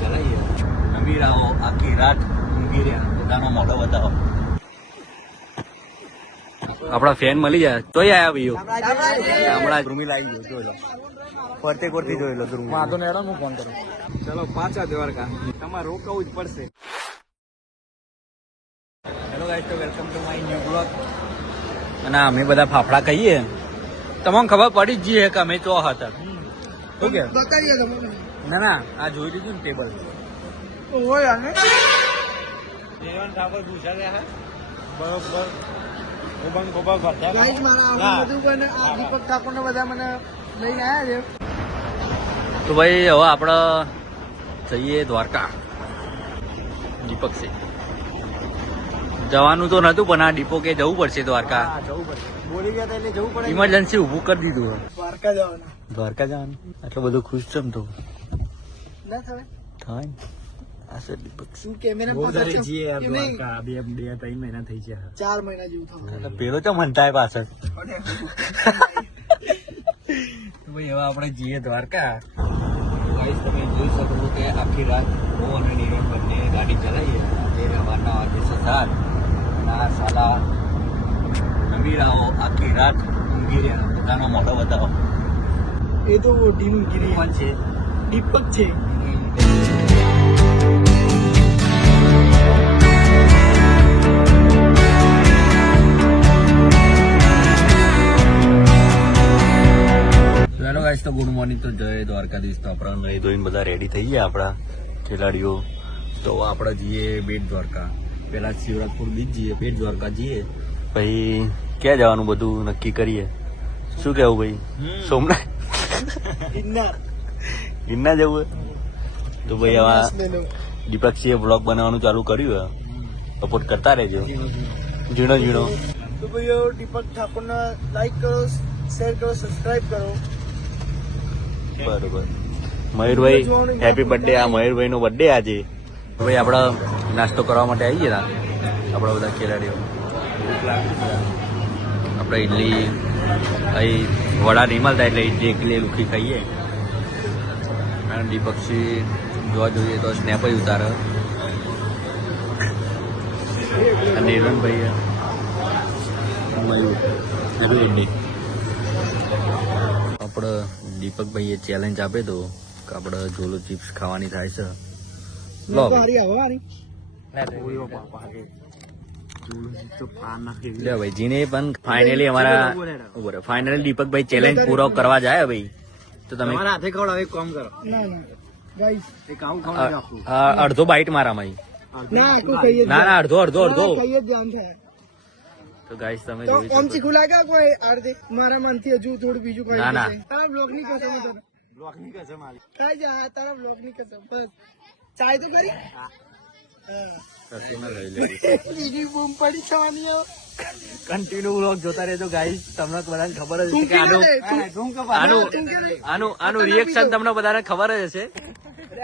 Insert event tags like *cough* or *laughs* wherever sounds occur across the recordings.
ચલાવીએ નમી રાહો આખી રાત ઊંઘી રહ્યા. પોતાનો મોઢો બતાવો. આપણા ફેન મળી જાય. તોય આયા ભાઈઓ. હમણાં ધ્રુમી લાગી ગયો જોઈ લો. ફરતે ફરતી જોઈ લો ધ્રુમી વાંધો નહીં હું ફોન કરું. ચલો પાછા દ્વારકા. તમારે રોકાવું જ પડશે. હેલો ગાઈસ તો welcome to my new blog અને અમે બધા ફાફડા ખાઈએ. તમને ખબર પડી જ જઈએ કે અમે તો હતા. શું કે? ના ના આ જોઈ લીધું ને ટેબલ હોય આને? દેવાન ઠાકોર પૂછા ગયા બરોબર. ખોબંગ ખોબા ભરતા ગાઈસ મારા બધું પણ આ દીપક ઠાકોર બધા મને લઈને આવ્યા છે. તો ભાઈ હવે આપણે જઈએ દ્વારકા. દીપક છે. જવાનું તો નતું પણ આ ડીપો કે જવું પડશે દ્વારકા. જવું પડશે. બોલી ગયા એટલે જવું પડે. ઇમરજન્સી ઊભું કરી દીધું. દ્વારકા જવાનું. દ્વારકા જવાનું. આટલો બધો ખુશ છે તો. ના થાય થાય ને. આ છે દીપક શું કેમેરા? એમ નહીં. બે બે ત્રણ મહિના થઈ ગયા. ચાર મહિના જેવું થયું પેલો તો મન થાય પાછળ. તો ભાઈ હવે આપણે જઈએ દ્વારકા. ગાઈસ તમે જોઈ શકો કે આખી રાત હું અને નીરજ બંને ગાડી ચલાવીએ. એ રવાના વાગે છે ના આ સાલા અમીરાઓ આખી રાત ઊંઘી રહ્યા. પોતાનો મોઢો બતાવો. એ તો ડીમ ગીરી છે? દીપક છે. ગાઈસ તો ગુડ મોર્નિંગ તો જય દ્વારકાધીશ. તો આપણા નહીં ધોઈને બધા રેડી થઈ ગયા આપણા ખેલાડીઓ. તો આપણે જઈએ બેટ દ્વારકા. પહેલા શિવરાજપુર બીચ જઈએ બેટ દ્વારકા જઈએ. પછી ક્યાં જવાનું બધું નક્કી કરીએ? શું કેવું ભાઈ? સોમનાથ? ગિરનાર. ગિરનાર જવું? તો ભાઈ મેલો. દીપકસિંહે બ્લોગ બનાવવાનું ચાલુ કર્યું હે. સપોર્ટ કરતા રહેજો. ઝીણો ઝીણો. તો ભાઈઓ દીપક ઠાકોર લાઈક કરો શેર કરો સબસ્ક્રાઇબ કરો. બરોબર. મયુરભાઈ હેપી બર્થડે આ મયુરભાઈ નો બર્થડે આજે. ભાઈ આપણા નાસ્તો કરવા માટે આવી ગયા આપણા બધા ખેલાડીઓ. આપણે ઇડલી અહીં વડા નહીં મળતા એટલે ઇડલી એકલી લુખી ખાઈએ. અને દીપકસિંહ જોવા જોઈએ તો સ્નેપ જ ઉતારે. અને નીરણભાઈ ભાઈ હેલો ઇડલી આપણે દીપકભાઈએ ચેલેન્જ આપે તો કે આપણે જોલો ચિપ્સ ખાવાની થાય છે. લો ભાઈ જીને પણ ફાઇનલી અમારા. ફાઇનલી દીપકભાઈ ચેલેન્જ પૂરો કરવા જાય ભાઈ. તો તમે હાથે ખવડાવે કામ કરો. અડધો બાઈટ મારામાં ના ના ના અડધો અડધો અડધો. તો ગાઈસ તમે જોઈ શકો ચીખું લાગે કોઈ આરતી મારા મનથી હજુ થોડું બીજું કઈ ના, ના. તારા બ્લોગની કસમ બ્લોગની કસમ કાઈ જા તારા બ્લોગની કસમ બસ. ચાય તો કરી? હા. કશું ના લઈ લેવું. બીજી બૂમ પડી થવાની હવે. કન્ટિન્યુ વ્લોગ જોતા રહેજો ગાઈસ તમને બધાને ખબર જ હશે કે આનું આનું. આનું આનું રિએક્શન તમને બધાને ખબર જ હશે.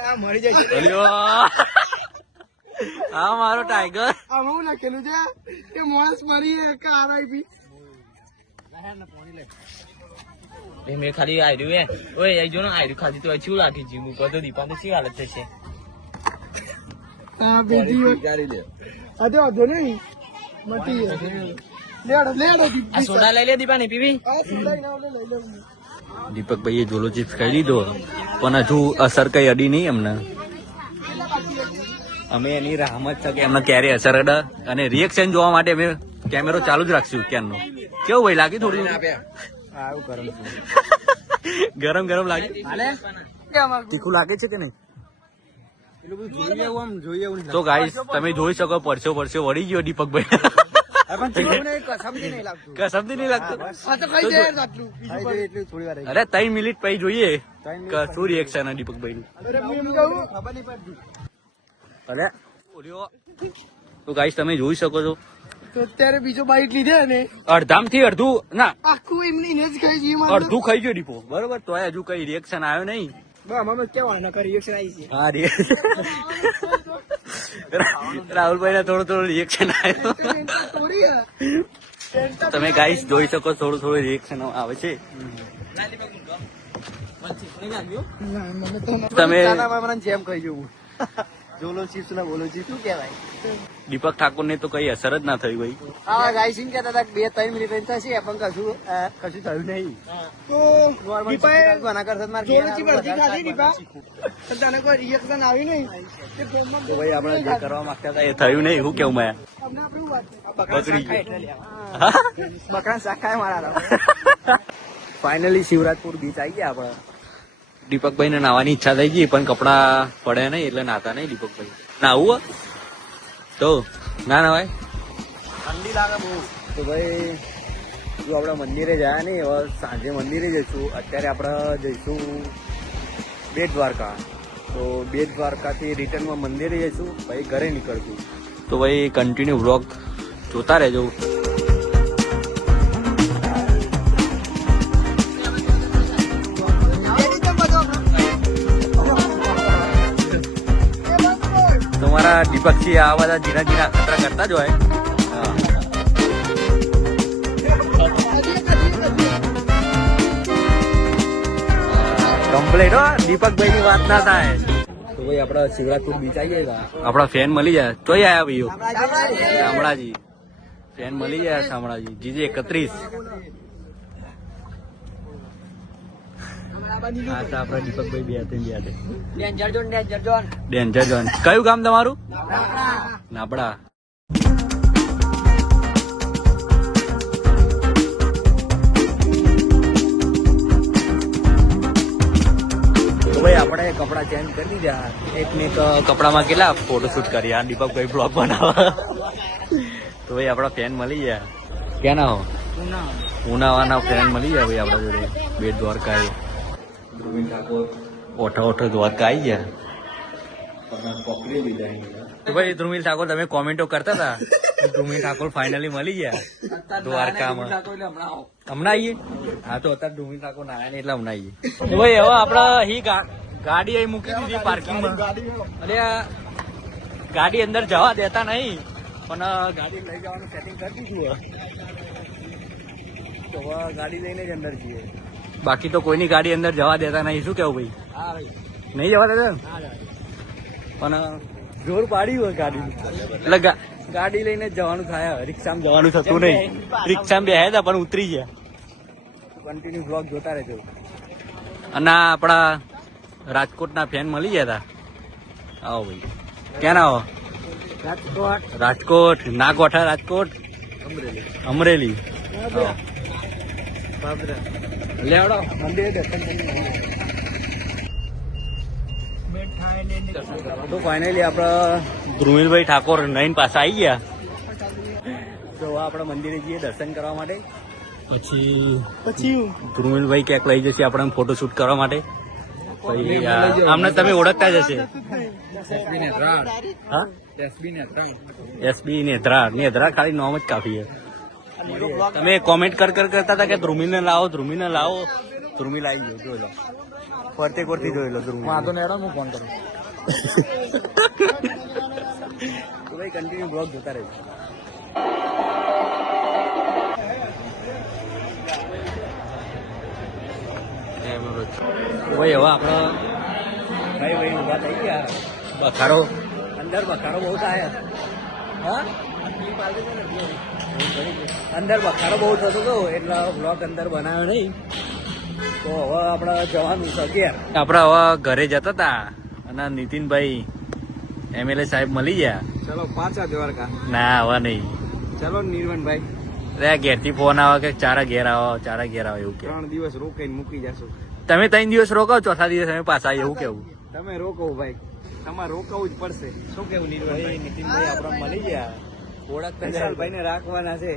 આ મરી જાય છે. મારો ટાઈગર આમાં હું લખેલું છે. કે માણસ મરી કે આરઆઈપી એ મેં ખાલી આયરું એ ઓય આઈ જો ને આયરું ખાધી તો ચેવું લાગી જીવ ઉપર? તો દીપા તો શું હાલત થશે? હા બીજી અરે વાંધો નહીં. મટી. લેડો લેડો આ સોડા લઈ લે દીપા ને પીવી? આ આપણે લઈ લઉં દીપકભાઈએ જોલો ચિપ્સ ખાઈ લીધો. પણ હજુ અસર કઈ અડી નહીં એમને. અમે એની રાહમત છે કે એમને ક્યારે અસર અડે અને રિએક્શન જોવા માટે અમે કેમેરો ચાલુ જ રાખશું ક્યારનો. કેવું ભાઈ લાગી થોડી? ગરમ ગરમ લાગે તીખું લાગે છે કે નહીં? તો ગાઈસ તમે જોઈ શકો પરસો પરસો વળી ગયો દીપકભાઈ. *laughs* કસમથી નહીં લાગતું. કસમથી નહીં લાગતું? આ તો ખાઈ જાય આટલું. બીજું કોઈ- એટલું થોડી વાર અરે ત્રણ મિનિટ પછી જોઈએ. કે શું રિએક્શન દીપકભાઈ નું અરે હું એમ કહું. ખબર નહીં પડતી. અરે તો ગાઈસ તમે જોઈ શકો છો. તો અત્યારે બીજો બાઈટ લીધે ને અડધામથી અડધું ના. આખું એમની ને જ ખાઈ ગયું અડધું ખાઈ ગયો ડીપો બરોબર? તોય હજુ કઈ રિએક્શન આવ્યો નહીં. કેવા રિએક્શન આવી છે? હા *laughs* રાહુલભાઈ ને થોડું થોડું રિએક્શન આવ્યું. તમે ગાઈસ જોઈ શકો થોડું થોડું રિએક્શન આવે છે. તમે મને જેમ કહી જવું. જોલો ચિપ્સ ને બોલો ચિપ્સ. શું કહેવાય? દીપક ઠાકોર ને તો કઈ અસર જ ના થઈ ગઈ આ ગાય સિંહ કહેતા હતા બે ત્રણ મિનિટ થશે પણ કશું કશું થયું નહીં. તો દીપાએ જોલોચી બળતી ખાધી દીપા? તને કોઈ રિએક્શન આવ્યું નહીં? કે તો ભાઈ આપણે જે કરવા માંગતા હતા એ થયું નહીં શું કેવું મેં? અમને આપણું વાત છે. બકરી બકરા શાખા મારા *laughs* ફાઇનલી *laughs* શિવરાજપુર બીચ આવી ગયા આપણે. દીપકભાઈ ને નાવાની ઈચ્છા થઈ ગઈ પણ કપડા પડે નહીં એટલે નાતા નહીં દીપકભાઈ. નાવું? તો ના નવાય? ઠંડી લાગે બહુ. તો ભાઈ જો આપણે મંદિરે જયા નહીં હવે સાંજે મંદિરે જઈશું. અત્યારે આપણે જઈશું બેટ દ્વારકા. તો બેટ દ્વારકાથી રિટર્નમાં મંદિરે જઈશું પછી ઘરે નીકળશું. તો ભાઈ કન્ટિન્યુ વ્લોગ જોતા રહેજો. દીપકજી આ બધા ધીરા જીના ખતરા કરતા જ હોય. કમ્પ્લેટ હો દીપકભાઈ ની વાત ના થાય. તો ભાઈ આપડા શિવરાજપુર બીચ આવી ગયા આપડા ફેન મળી જાય. ચોઈ આયા ભાઈઓ. શામળાજી. ફેન મળી જાય શામળાજી. જીજે એકત્રીસ. હા તો આપડા દીપકભાઈ બે હાથે બે હાથે danger zone danger zone danger zone કયું ગામ તમારું? નાપડા. ભાઈ આપણે કપડા ચેન્જ કરી દીધા. એક ને એક કપડામાં કેટલા ફોટોશૂટ કર્યા દીપક દીપકભાઈ બ્લોગ બનાવવા? તો ભાઈ આપડા ફેન મળી ગયા. ક્યાં ના હો ઉનાવાના ફેન મળી ગયા ભાઈ આપડા જોડે. બેટ દ્વારકા ધ્રુવીન ઠાકોર. ઓઠો ઓઠો દ્વારકા આવી ગયા. તો ભાઈ ધ્રુમિલ ઠાકોર તમે કોમેન્ટો કરતા હતા? ધ્રુમિલ ઠાકોર ફાઇનલી મળી ગયા. દ્વારકામાં. હમણાં આવીએ હા તો અત્યારે ધ્રુમિલ ઠાકોર ના આવ્યા એટલે હમણાં આવીએ ભાઈ હવે આપડે હી ગાડી અહીં મૂકી દીધી પાર્કિંગમાં અરે ગાડી અંદર જવા દેતા નહીં. પણ ગાડી લઈ જવાનું સેટિંગ કરી દીધું તો હવે ગાડી લઈને જ અંદર જઈએ. બાકી તો કોઈની ગાડી અંદર જવા દેતા નહીં. શું કેવું ભાઈ? નહીં જવા દેતા પણ જોર પાડી હોય ગાડી. એટલે ગાડી લઈને જ જવાનું થાય. રિક્ષામાં જવાનું થતું નહીં. રિક્ષામાં બેહ્યા હતા પણ ઉતરી ગયા. કન્ટિન્યુ બ્લોગ જોતા રહેજો. અને આપણા રાજકોટના ફેન મળી ગયા હતા આવો ભાઈ. ક્યાં ના આવો? રાજકોટ. રાજકોટ ના રાજકોટ. અમરેલી. આવો. લે આવડો મંદિરે તો ફાઇનલી આપડે ધ્રુવીલભાઈ ઠાકોર નઈન પાસે આવી ગયા. તો આપણે મંદિરે જઈએ દર્શન કરવા માટે. પછી પછી ધ્રુવીલભાઈ ક્યાંક લઈ જશે આપણે ફોટોશૂટ કરવા માટે. આમને તમે ઓળખતા જ હશે. હા? એસબી નેત્રા નેત્રા ખાલી નોમ જ કાફી છે. તમે કોમેન્ટ કર કર કરતા હતા કે ધ્રુમીને લાવો ધ્રુમીને લાવો. ધ્રુમી લાવી ગયો જોઈ લો. ફરતે કરતી જોઈ લો ધ્રુમી. વાંધો નહીં હું ફોન કરું. તો ભાઈ કન્ટિન્યુ બ્લોગ જોતા રહેજો. ભાઈ હવે આપણો ભાઈ ભાઈ ઊભા થઈ ગયા. બખારો. અંદર બખારો બહુ થાય. હા? અંદર બખારો બહુ થતો હતો એટલે બ્લોક અંદર બનાવ્યો નહીં. તો હવે આપણે જવાનું છે ઘેર. આપણે હવે ઘરે જતા હતા અને નીતિનભાઈ એમએલએ સાહેબ મળી ગયા. ચલો પાછા દ્વારકા. ના હવે નહીં. ચલો નિર્વનભાઈ અરે ઘેરથી ફોન આવે કે ચારા ઘેર આવો ચારા ઘેર આવો એવું કે ત્રણ દિવસ રોકાઈને મૂકી જશો. તમે ત્રણ દિવસ રોકાવ ચોથા દિવસ અમે પાછા એવું કેવું? તમે રોકો ભાઈ. તમારે રોકવું જ પડશે. શું કેવું નિર્વનભાઈ નીતિનભાઈ આપણે મળી ગયા. ઓળખતા વિશાલભાઈ ને રાખવાના છે.